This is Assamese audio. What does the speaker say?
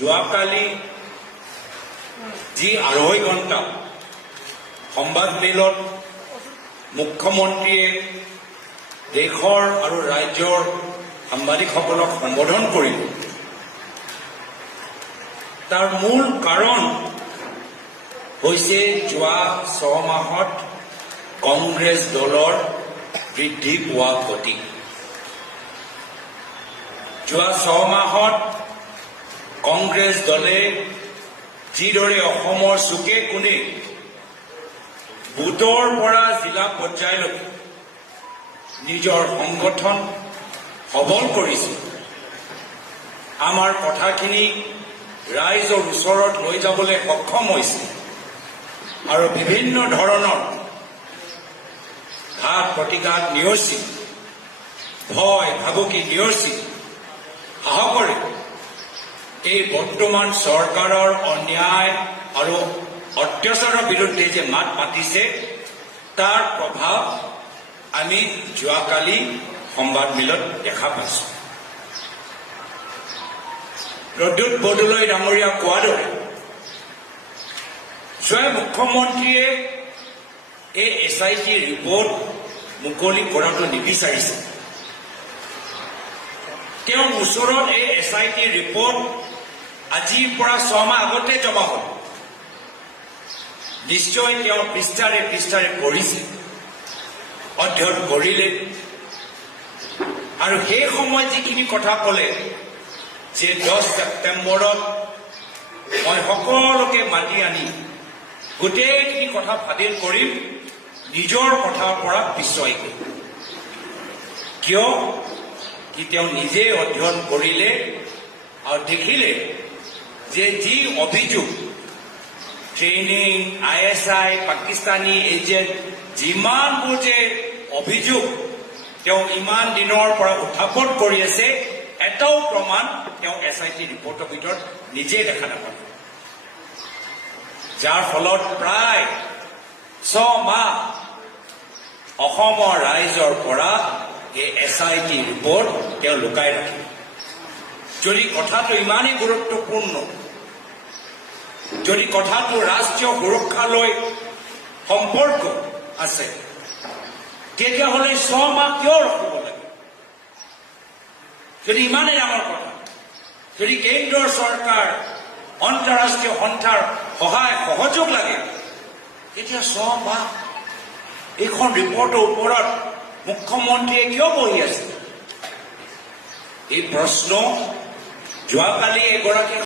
যোৱাকালি যি ২.৫ ঘণ্টা সংবাদমেলত মুখ্যমন্ত্ৰীয়ে দেশৰ আৰু ৰাজ্যৰ সাংবাদিকসকলক সম্বোধন কৰিল, তাৰ মূল কাৰণ হৈছে যোৱা ৬ মাহত কংগ্ৰেছ দলৰ বৃদ্ধি পোৱা গতি। যোৱা ৬ মাহত কংগ্ৰেছ দলে যিদৰে অসমৰ চুকে কোণে বুথৰ পৰা জিলা পৰ্যায়লৈকে নিজৰ সংগঠন সবল কৰিছে, আমাৰ কথাখিনি ৰাইজৰ ওচৰত লৈ যাবলৈ সক্ষম হৈছে আৰু বিভিন্ন ধৰণৰ ঘাত প্ৰতিঘাত নেওচি, ভয় ভাবুকি নেওচি সাহসৰে এই বৰ্তমান চৰকাৰৰ অন্যায় আৰু অত্যাচাৰৰ বিৰুদ্ধে যে মাত মাতিছে, তাৰ প্ৰভাৱ আমি যোৱাকালি সংবাদমেলত দেখা পাইছোঁ। প্ৰদ্যুৎ বৰদলৈ ডাঙৰীয়া কোৱাৰ দৰে স্বয়ং মুখ্যমন্ত্ৰীয়ে এই SIT ৰিপৰ্ট মুকলি কৰাটো নিবিচাৰিছে। তেওঁৰ ওচৰত এই SIT ৰিপৰ্ট আজিৰ পৰা ৬ মাহ আগতে জমা হ'ল। নিশ্চয় তেওঁ পৃষ্ঠাৰে পৃষ্ঠাৰে পঢ়িছে, অধ্যয়ন কৰিলে আৰু সেই সময়ত যিখিনি কথা ক'লে যে 10 ছেপ্টেম্বৰত মই সকলোকে মাতি আনি গোটেইখিনি কথা ফাদিল কৰিম, নিজৰ কথাৰ পৰা পিছুৱাই গ'ল। কিয় কি তেওঁ নিজে অধ্যয়ন কৰিলে আৰু দেখিলে যে যি অভিযোগ ট্ৰেইনিং, ISI, পাকিস্তানী এজেণ্ট, যিমানবোৰ যে অভিযোগ তেওঁ ইমান দিনৰ পৰা উত্থাপন কৰি আছে, এটাও প্ৰমাণ তেওঁ SIT ৰিপৰ্টৰ ভিতৰত নিজে দেখা নাপালে, যাৰ ফলত প্ৰায় ৬ মাহ অসমৰ ৰাইজৰ পৰা এই SIT ৰিপৰ্ট তেওঁ লুকাই ৰাখিলে। যদি কথাটো ইমানেই গুৰুত্বপূৰ্ণ, যদি কথাটো ৰাষ্ট্ৰীয় সুৰক্ষালৈ সম্পৰ্ক আছে, তেতিয়াহ'লে ৬ মাহ কিয় ৰখিব লাগে? যদি ইমানেই ডাঙৰ কথা, যদি কেন্দ্ৰৰ চৰকাৰ আন্তঃৰাষ্ট্ৰীয় সন্থাৰ সহায় সহযোগ লাগে, তেতিয়া ৬ মাহ এইখন ৰিপৰ্টৰ ওপৰত মুখ্যমন্ত্ৰীয়ে কিয় বহি আছে? এই প্ৰশ্ন যোৱাকালি এগৰাকী